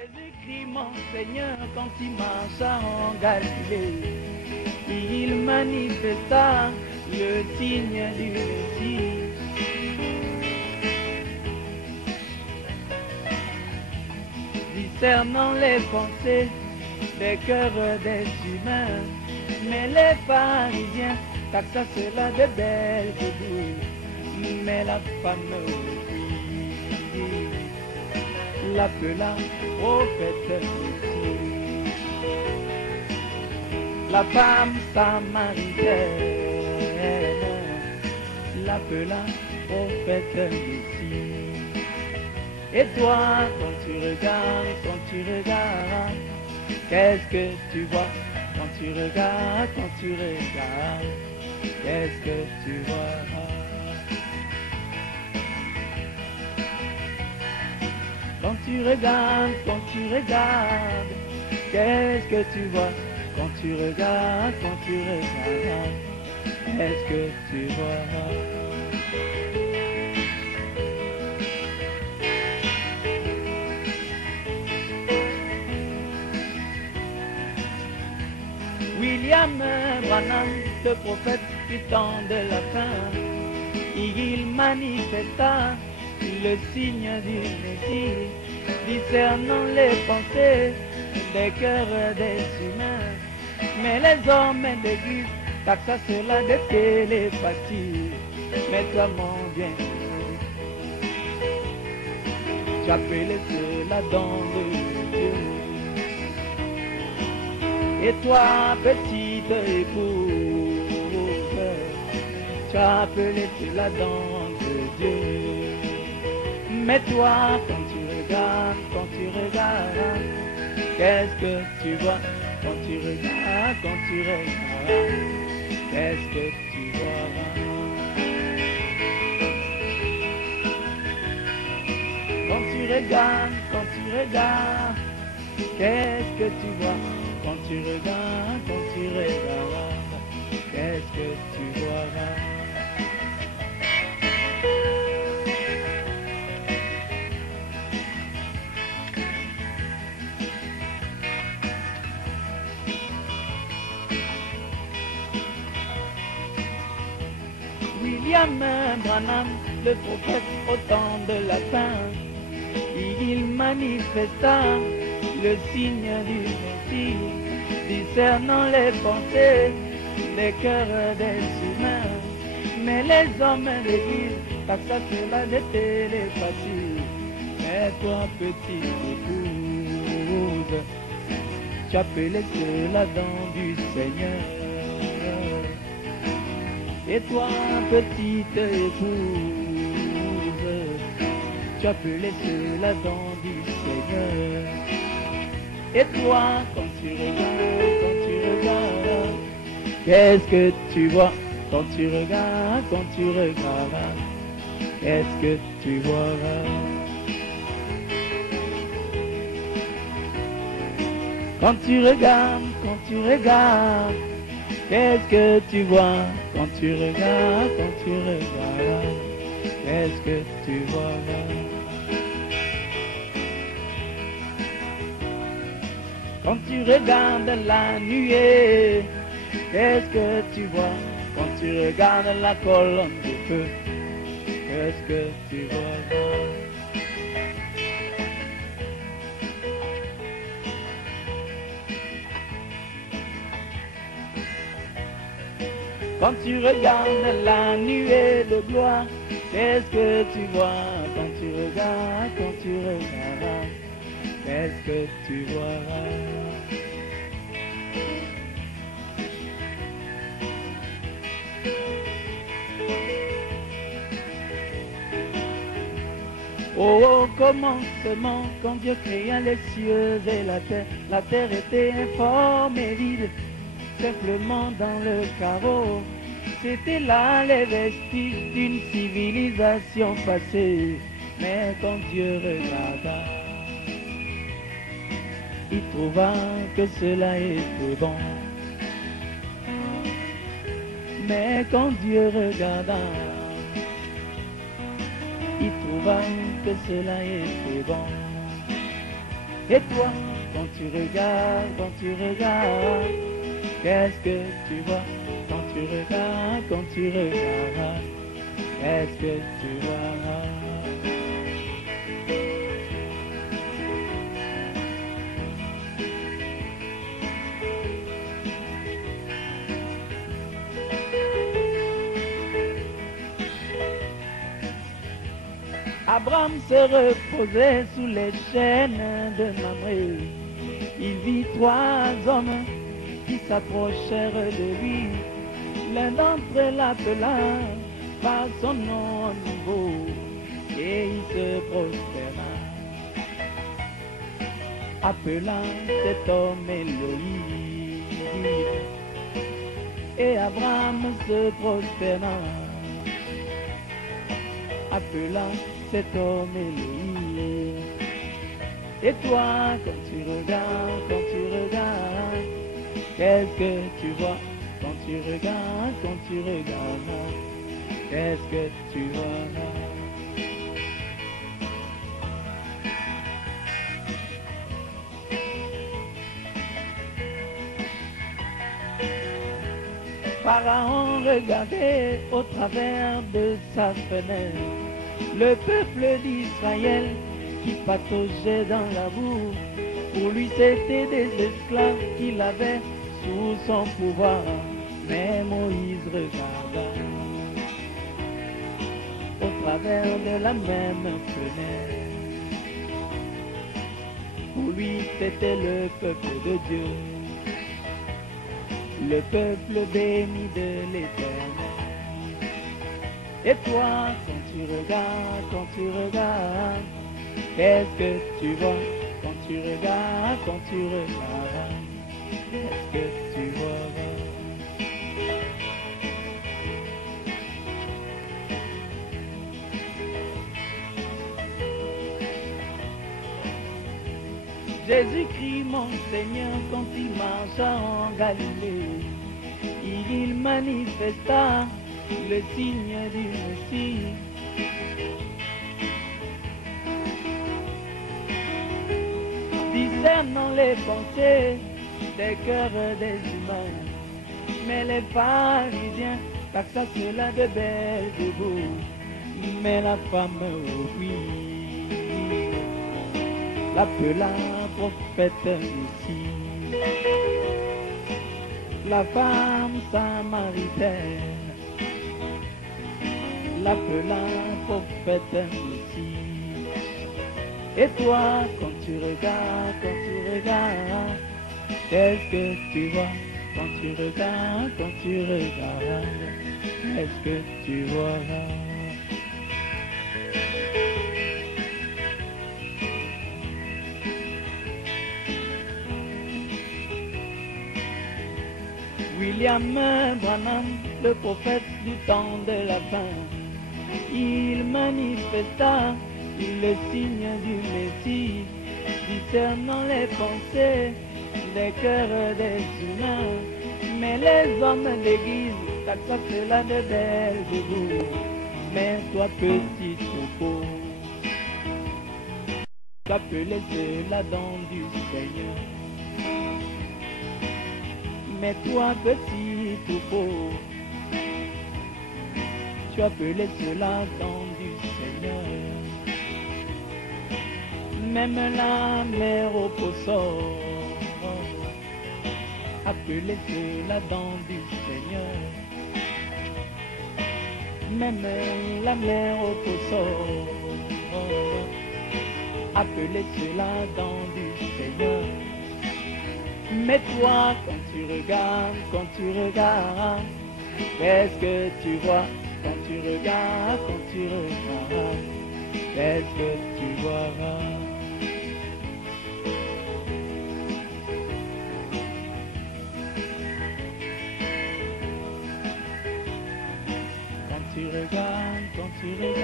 Jésus-Christ, mon Seigneur, quand il marcha en Galilée, il manifesta le signe du Messie. Discernant les pensées des cœurs des humains, mais les pharisiens taxa cela de belles figures. Mais la femme l'appela prophète Messie. La femme samaritaine l'appela prophète Messie. Et toi, quand tu regardes, qu'est-ce que tu vois? Quand tu regardes, qu'est-ce que tu vois? Quand tu regardes, qu'est-ce que tu vois? Quand tu regardes, qu'est-ce que tu vois? William Branham, le prophète du temps de la fin, il manifesta le signe du Messie, discernant les pensées des cœurs des humains. Mais les hommes d'église taxa cela de télépathie. Mais toi, mon bien, tu appelles cela don de Dieu. Et toi, petite épouse, tu appelles cela don de Dieu. Mais toi, quand tu regardes, qu'est-ce que tu vois? Quand tu regardes, qu'est-ce que tu vois? Quand tu regardes, qu'est-ce que tu vois? Quand tu regardes, qu'est-ce que tu vois? William Branham, le prophète au temps de la fin, il manifesta le signe du Messie, discernant les pensées des cœurs des humains. Mais les hommes d'église taxa cela de télépathie. Mais toi, petite épouse, tu appelais cela don du Seigneur. Et toi, petite épouse, tu appelais cela don du Seigneur. Et toi, quand tu regardes, qu'est-ce que tu vois? Quand tu regardes, qu'est-ce que tu vois? Quand tu regardes, qu'est-ce que tu vois? Quand tu regardes, qu'est-ce que tu vois? Quand tu regardes la nuée, qu'est-ce que tu vois? Quand tu regardes la colonne de feu, qu'est-ce que tu vois? Quand tu regardes la nuée de gloire, qu'est-ce que tu vois? Quand tu regardes, qu'est-ce que tu vois? Au commencement, quand Dieu créa les cieux et la terre était informe et vide, simplement dans le chaos. C'était là les vestiges d'une civilisation passée. Mais quand Dieu regarda, il trouva que cela était bon. Mais quand Dieu regarda, il trouva que cela était bon. Et toi, quand tu regardes, qu'est-ce que tu vois? Quand tu regardes, qu'est-ce que tu vois? Abraham se reposait sous les chaînes de Mamré. Il vit trois hommes qui s'approchèrent de lui. L'un d'entre eux l'appela par son nom nouveau et il se prosterna, appelant cet homme Elohim. Et Abraham se prosterna, appelant cet homme Elohim. Et toi, quand tu regardes, qu'est-ce que tu vois? Quand tu regardes, qu'est-ce que tu vois? Pharaon regardait au travers de sa fenêtre le peuple d'Israël qui pataugeait dans la boue. Pour lui c'était des esclaves qu'il avait sous son pouvoir. Mais Moïse regarda au travers de la même fenêtre. Pour lui c'était le peuple de Dieu, le peuple béni de l'Éternel. Et toi, quand tu regardes, qu'est-ce que tu vois? Quand tu regardes, qu'est-ce que tu vois? Jésus-Christ, mon Seigneur, quand il marcha en Galilée, il manifesta le signe du Messie. Discernant les pensées des cœurs des humains, mais les pharisiens taxa cela de Belzébuth. Mais la femme, oh oui, l'appela prophète ici. La femme samaritaine l'appela prophète ici. Et toi, quand tu regardes, qu'est-ce que tu vois? Quand tu regardes, qu'est-ce que tu vois? William Branham, le prophète du temps de la fin, il manifesta le signe du Messie, discernant les pensées des cœurs des humains. Mais les hommes d'église taxent cela de Belzébuth. Mais toi, petit troupeau, tu appelais cela don du Seigneur. Mais toi, petit troupeau, tu appelais cela don du Seigneur. Même la mère au poisson appelait cela don du Seigneur. Même la mère au poisson appelait cela don du Seigneur. Mais toi, quand tu regardes, qu'est-ce que tu vois? Quand tu regardes, qu'est-ce que tu vois? Quand tu regardes,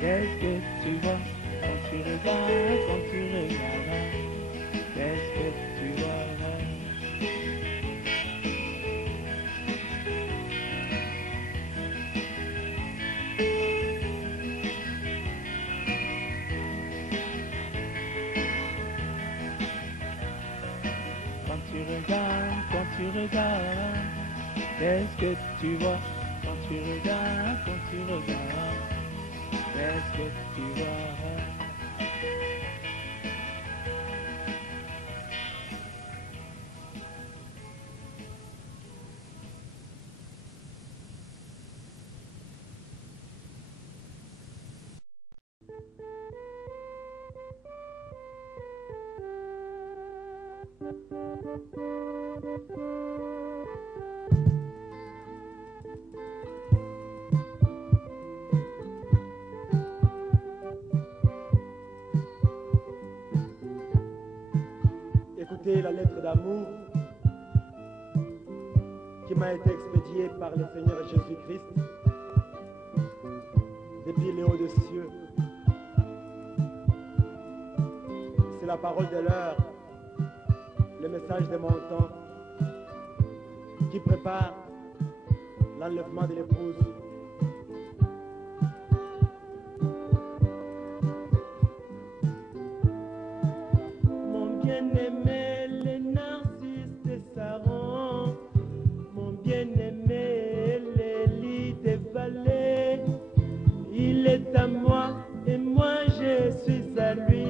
qu'est-ce que tu vois? Quand tu regardes, qu'est-ce que tu vois? regardes? Qu'est-ce que tu vois quand tu regardes, quand tu regardes? Qu'est-ce que tu vois? Écoutez la lettre d'amour qui m'a été expédiée par le Seigneur Jésus-Christ depuis les hauts des cieux. C'est la parole de l'heure, le message de mon temps qui prépare l'enlèvement de l'épouse. Mon bien-aimé, le narcisse de Saron, mon bien-aimé, le lit des vallées, il est à moi et moi je suis à lui.